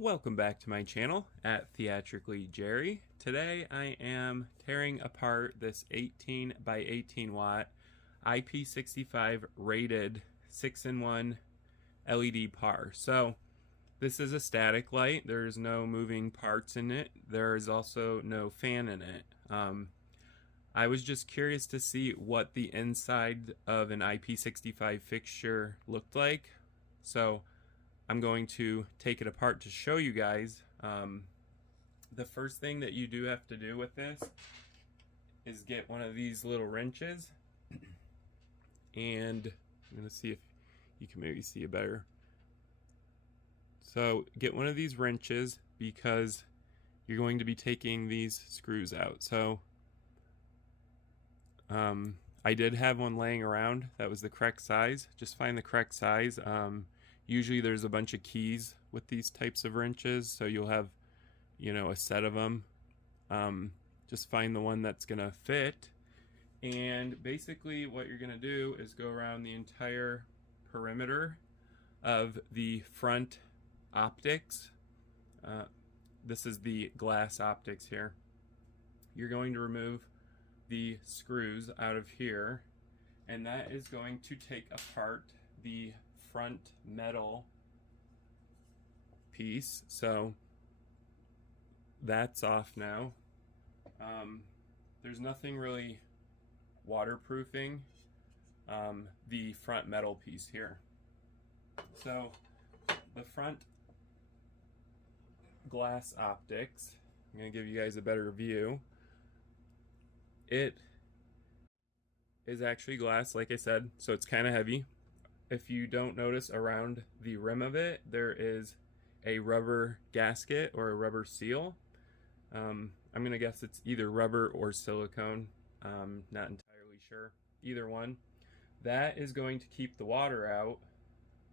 Welcome back to my channel at Theatrically Jerry. Today I am tearing apart this 18 by 18 watt IP65 rated 6-in-1 LED PAR. So this is a static light. There's no moving parts in it. There is also no fan in it. I was just curious to see what the inside of an IP65 fixture looked like. So I'm going to take it apart to show you guys. The first thing that you do have to do with this is get one of these little wrenches, and I'm going to see if you can maybe see it better. So get one of these wrenches because you're going to be taking these screws out. So I did have one laying around that was the correct size. Just find the correct size. Usually there's a bunch of keys with these types of wrenches, so you'll have, a set of them. Just find the one that's gonna fit, and basically what you're gonna do is go around the entire perimeter of the front optics. This is the glass optics here. You're going to remove the screws out of here, and that is going to take apart the front metal piece. So that's off now. There's nothing really waterproofing the front metal piece here. So the front glass optics, I'm going to give you guys a better view. It is actually glass, like I said, so it's kind of heavy. If you don't notice, around the rim of it, there is a rubber gasket or a rubber seal. I'm going to guess it's either rubber or silicone. Not entirely sure. Either one. That is going to keep the water out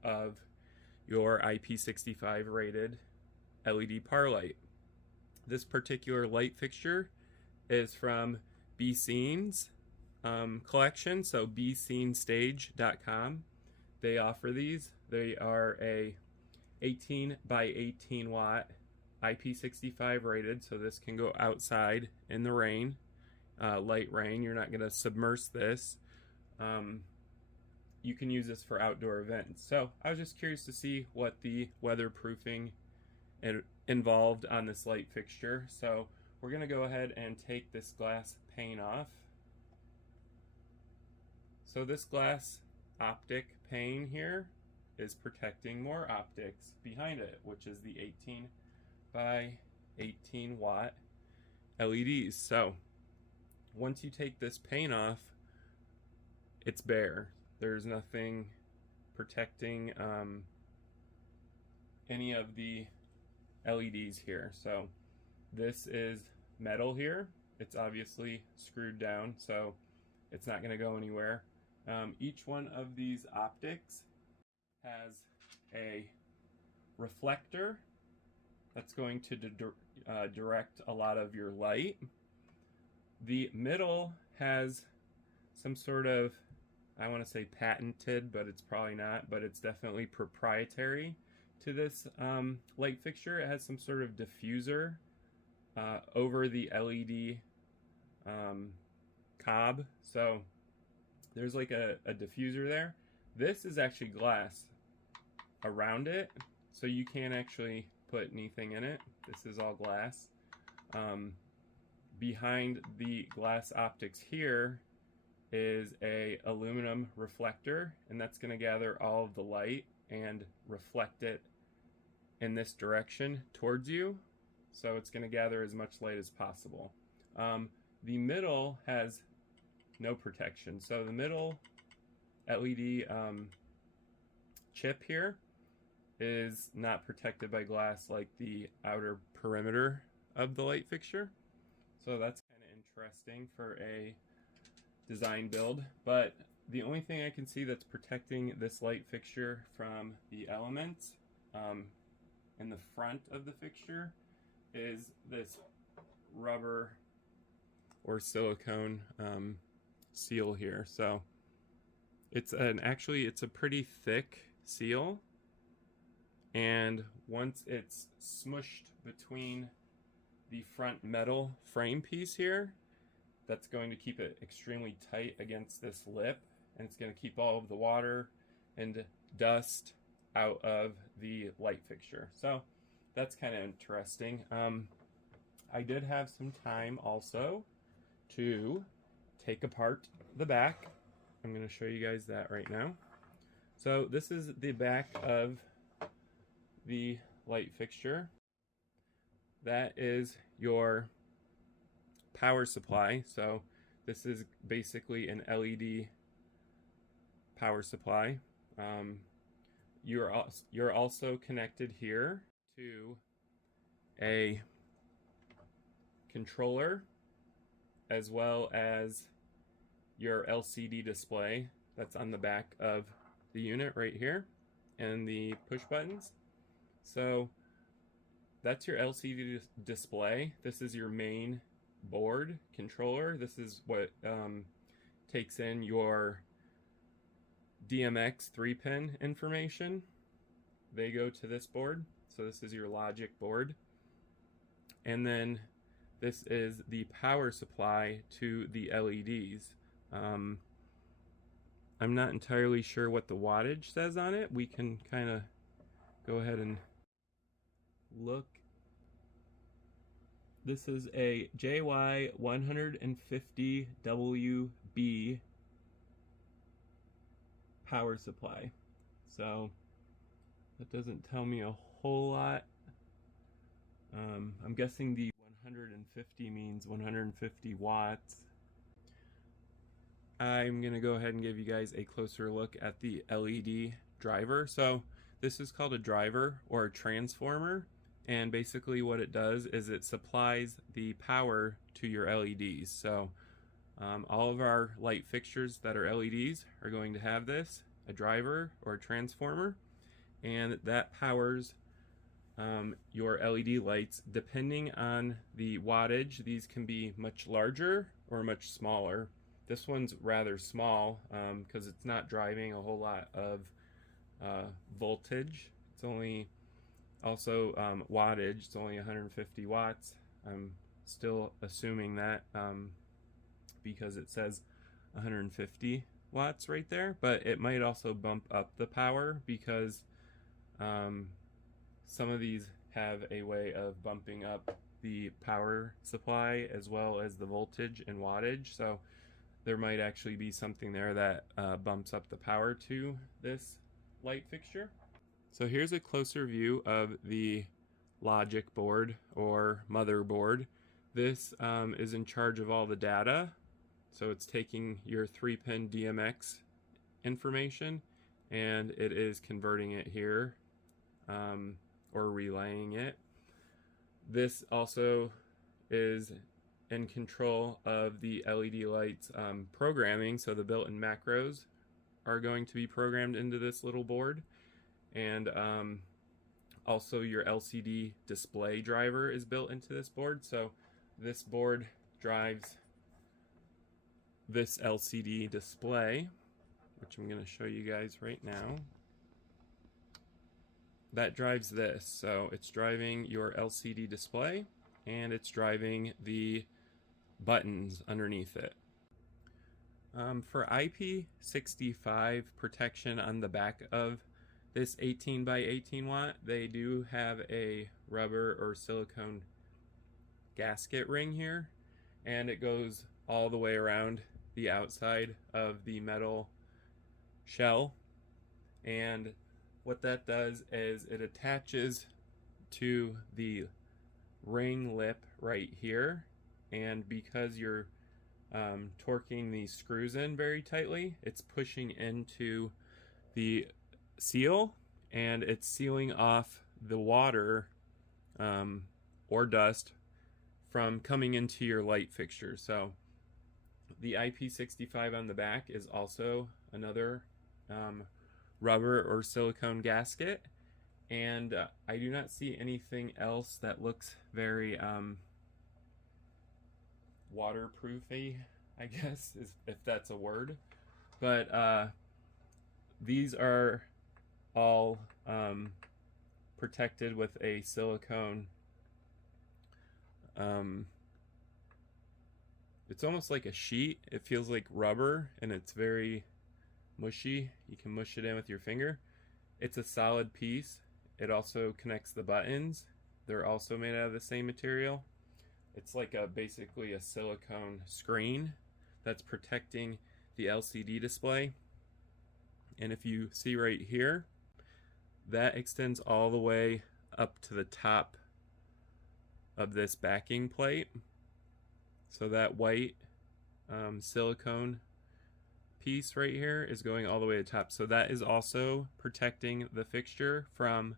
of your IP65 rated LED PAR light. This particular light fixture is from Becen's collection, so becenstage.com. They offer these. They are a 18 by 18 watt IP65 rated, so this can go outside in the rain, light rain. You're not going to submerge this. You can use this for outdoor events. So I was just curious to see what the weatherproofing involved on this light fixture. So we're going to go ahead and take this glass pane off. So this glass optic pane here is protecting more optics behind it, which is the 18 by 18 watt LEDs. So once you take this pane off, it's bare. There's nothing protecting any of the LEDs here. So this is metal here. It's obviously screwed down, so it's not going to go anywhere. Each one of these optics has a reflector that's going to direct a lot of your light. The middle has some sort of, I want to say patented, but it's probably not, but it's definitely proprietary to this light fixture. It has some sort of diffuser over the LED cob. So there's like a diffuser there. This is actually glass around it, so you can't actually put anything in it. This is all glass. Behind the glass optics here is a aluminum reflector, and that's going to gather all of the light and reflect it in this direction towards you. So it's going to gather as much light as possible. The middle has no protection. So the middle LED chip here is not protected by glass like the outer perimeter of the light fixture. So that's kind of interesting for a design build. But the only thing I can see that's protecting this light fixture from the elements in the front of the fixture is this rubber or silicone seal here. So it's actually it's a pretty thick seal. and once it's smushed between the front metal frame piece here, that's going to keep it extremely tight against this lip, and it's going to keep all of the water and dust out of the light fixture. So that's kind of interesting. I did have some time also to take apart the back. I'm going to show you guys that right now. So this is the back of the light fixture. That is your power supply. So this is basically an LED power supply. You're also connected here to a controller as well as your LCD display that's on the back of the unit right here, and the push buttons. So that's your LCD display. This is your main board controller. This is what takes in your DMX 3-pin information. They go to this board. So this is your logic board. And then this is the power supply to the LEDs. I'm not entirely sure what the wattage says on it. We can kind of go ahead and look. This is a JY150WB power supply. So that doesn't tell me a whole lot. I'm guessing the 150 means 150 watts. I'm going to go ahead and give you guys a closer look at the LED driver. So this is called a driver or a transformer, and basically what it does is it supplies the power to your LEDs. So all of our light fixtures that are LEDs are going to have this, a driver or a transformer, and that powers your LED lights. Depending on the wattage, these can be much larger or much smaller. This one's rather small because it's not driving a whole lot of voltage. It's only also wattage. It's only 150 watts. I'm still assuming that because it says 150 watts right there, but it might also bump up the power because some of these have a way of bumping up the power supply as well as the voltage and wattage. So there might actually be something there that bumps up the power to this light fixture. So here's a closer view of the logic board or motherboard. This is in charge of all the data. So it's taking your 3-pin DMX information and it is converting it here or relaying it. This also is in control of the LED lights programming, so the built-in macros are going to be programmed into this little board, and also your LCD display driver is built into this board. So this board drives this LCD display, which I'm going to show you guys right now. That drives this, so it's driving your LCD display and it's driving the buttons underneath it. For IP65 protection on the back of this 18 by 18 watt, they do have a rubber or silicone gasket ring here, and it goes all the way around the outside of the metal shell. And what that does is it attaches to the ring lip right here, and because you're torquing these screws in very tightly, it's pushing into the seal and it's sealing off the water or dust from coming into your light fixture. So the IP65 on the back is also another rubber or silicone gasket, and I do not see anything else that looks very waterproofy, I guess, if that's a word. But these are all protected with a silicone. It's almost like a sheet. It feels like rubber and it's very mushy. You can mush it in with your finger. It's a solid piece. It also connects the buttons. They're also made out of the same material. It's like basically a silicone screen that's protecting the LCD display. And if you see right here, that extends all the way up to the top of this backing plate. So that white silicone piece right here is going all the way to the top. So that is also protecting the fixture from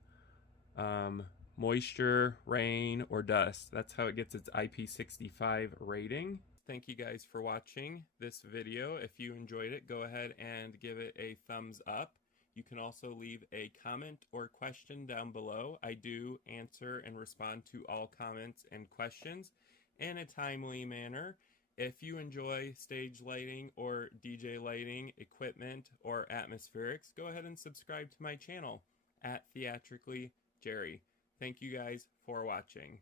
moisture, rain, or dust. That's how it gets its IP65 rating. Thank you guys for watching this video. If you enjoyed it, go ahead and give it a thumbs up. You can also leave a comment or question down below. I do answer and respond to all comments and questions in a timely manner. If you enjoy stage lighting or DJ lighting, equipment, or atmospherics, go ahead and subscribe to my channel at Theatrically Jerry. Thank you guys for watching.